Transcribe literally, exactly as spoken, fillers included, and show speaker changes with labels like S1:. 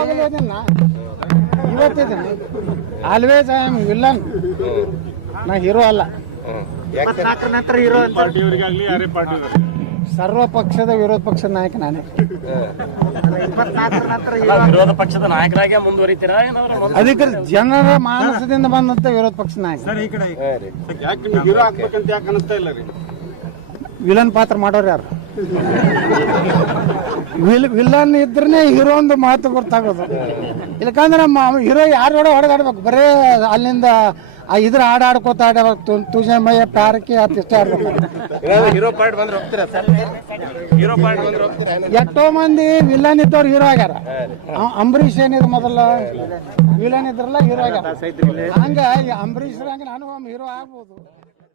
S1: ಅವಾಗಲೂ ಇದೀನಿ ನಾ, ಇವತ್ತಿದ್ದೀನಿ. ಆಲ್ವೇಸ್ ಐ ಆಮ್ ವಿಲ್ಲನ್, ನಾ ಹೀರೋ ಅಲ್ಲ.
S2: ನಂತರ ಹೀರೋ
S1: ಸರ್ವ ಪಕ್ಷದ ವಿರೋಧ ಪಕ್ಷದ ನಾಯಕ ನಾನೇ.
S2: ಇಪ್ಪತ್ನಾಲ್ಕರ ನಂತರ
S3: ವಿರೋಧ ಪಕ್ಷದ ನಾಯಕರಾಗಿ ಮುಂದುವರಿತೀರಾ ಏನಾದ್ರು?
S1: ಅದಕ್ಕೆ ಜನರ ಮಾನಸದಿಂದ ಬಂದಂತ ವಿರೋಧ ಪಕ್ಷದ ನಾಯಕ.
S4: ಹೀರೋ ಹಾಕ್ಬೇಕಂತ ಯಾಕೆ ಅನಿಸ್ತಾ ಇಲ್ಲ ರೀ?
S1: ವಿಲನ್ ಪಾತ್ರ ಮಾಡೋರು ಯಾರು? ವಿಲ್ ವಿಲನ್ ಇದ್ರೇ ಹೀರೋ ಒಂದು ಮಾತು ಗೊತ್ತಾಗೋದು. ಇಲ್ಲಕಂದ್ರೆ ನಮ್ಮ ಹೀರೋ ಯಾರು ಕೂಡ ಹೊಡೆದಾಡ್ಬೇಕು, ಬರೇ ಅಲ್ಲಿಂದ ಇದ್ರ ಹಾಡು ಆಡ್ಕೋತ ಆಡಬೇಕು. ತುಜೆ ಮೈಯ ಪ್ಯಾರಕ್ಕೆ ಅತ್ ಇಷ್ಟ ಆಡ್ಬೇಕು.
S4: ಹೀರೋ ಪಾರ್ಟ್ ಬಂದ್ರೆ ಹೋಗ್ತೀರಾ ಸರ್? ಹೀರೋ ಪಾರ್ಟ್ ಬಂದ್ರೆ ಹೋಗ್ತೀರಾ?
S1: ಎಷ್ಟೋ ಮಂದಿ ವಿಲನ್ ಇದ್ದವ್ರು ಹೀರೋ ಆಗ್ಯಾರ. ಅಂಬರೀಷ್ ಏನಿದ್ರು ಮೊದಲ ವಿಲನ್ ಇದ್ರಲ್ಲ ಹೀರೋ ಆಗ್ಯಾರ. ಹಂಗ ಅಂಬರೀಷ್ ಹಂಗ ನಾನು ಹೀರೋ ಆಗ್ಬೋದು.